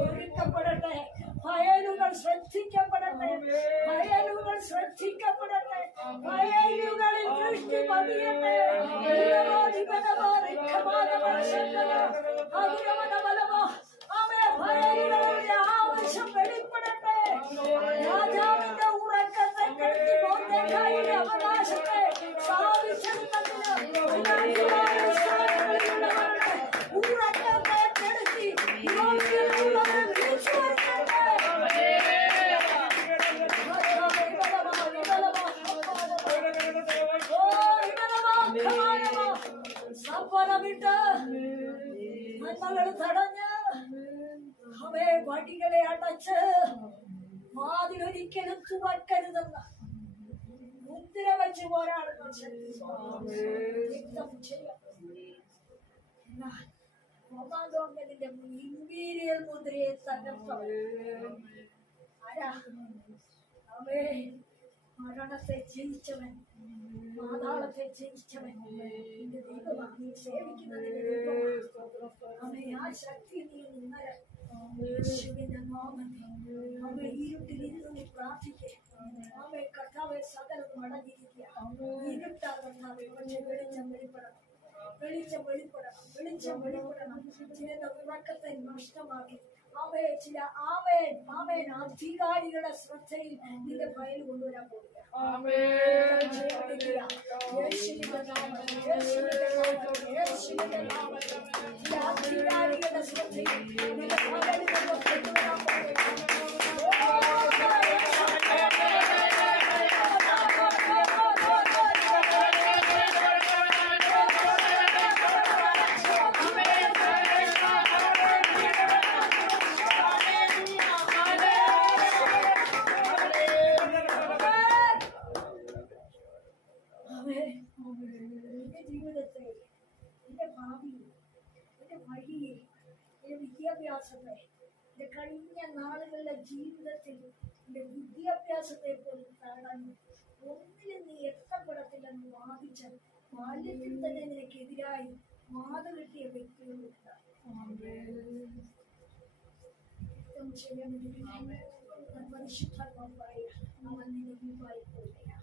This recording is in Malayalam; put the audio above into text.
ഒരുക്കപ്പെടട്ടെ, ഫയലുകൾ ശ്രദ്ധിക്കപ്പെടട്ടെ, ഫയലുകൾ ശ്രദ്ധിക്കപ്പെടട്ടെ, ഫയലുകളിൽ ദൃഷ്ടി പതിയട്ടെ. ഫയലുകളുടെ ആവശ്യം വെളിപ്പെടട്ടെ. രാജാവിന്റെ ഉറക്കത്തെ കെടുത്തി മോർദെഖായിയുടെ അവകാശത്തെ സ്ഥാപിച്ചെടുത്തതിന് ഉറക്കത്തെ കെടുത്തി യോഗ്യതയുള്ളവരെ വിളിച്ചു വരുത്തട്ടെ. സമ്പന്നമിട്ട് നന്മകൾ തടഞ്ഞ് അവയെ വടികളെ അടച്ച് വാതിലൊരിക്കലും തുറക്കരുതെന്ന് മുദ്ര വെച്ച് പോരാടുന്ന ഇമ്പീരിയൽ മുദ്രയെ തകർത്തവൻ ആരാ? അവേ മരണത്തെ ജയിച്ചവൻ, പാതാളത്തെ ജയിച്ചവൻ, നിന്റെ ദൈവമാണ്, നീ സേവിക്കുന്നതിന്റെ ദൈവമാണ്. അവനെ ആ ശക്തി നീ ഇന്നലെ യേശുവിന്റെ നാമത്തിൽ അവയെ ഇരുട്ടിലിരുന്ന് നീ പ്രാർത്ഥിക്കുക. അവയെ കർത്താവെ സകലം അടങ്ങിയിരിക്കുക. ഇരുട്ടാകർത്താവെ പക്ഷെ വെളിച്ചം വെളിപ്പെടണം, വെളിച്ചം വെളിപ്പെടണം, വെളിച്ചം വെളിപ്പെടണം. ചിലത് ഉറക്കത്തെ നഷ്ടമാക്കി അവയെ ചില ആമേൻ അധികാരികളുടെ ശ്രദ്ധയിൽ നിന്റെ ഫയൽ കൊണ്ടുവരാൻ പോകുക. ചില അധികാരികളുടെ ശ്രദ്ധയിൽ നിന്റെ ഫയൽ കൊണ്ടുവരാൻ പോകുക. ജീവിതത്തെ, എന്റെ ഭാവിയെ, എന്റെ വഴിയെ, എന്റെ വിദ്യാഭ്യാസത്തെ, എന്റെ കഴിഞ്ഞ നാളുകളിലെ ജീവിതത്തിൽ എന്റെ വിദ്യാഭ്യാസത്തെ പോലും തടഞ്ഞു ഒന്നിലും നീ എത്തപ്പെടത്തില്ലെന്ന് വാദിച്ച ബാല്യത്തിൽ തന്നെ നിനക്കെതിരായി വാദ കിട്ടിയ വ്യക്തികളുണ്ട്. പരിശുദ്ധാത്മാവായ അവൻ നിന്നെ പോവുകയാണ്.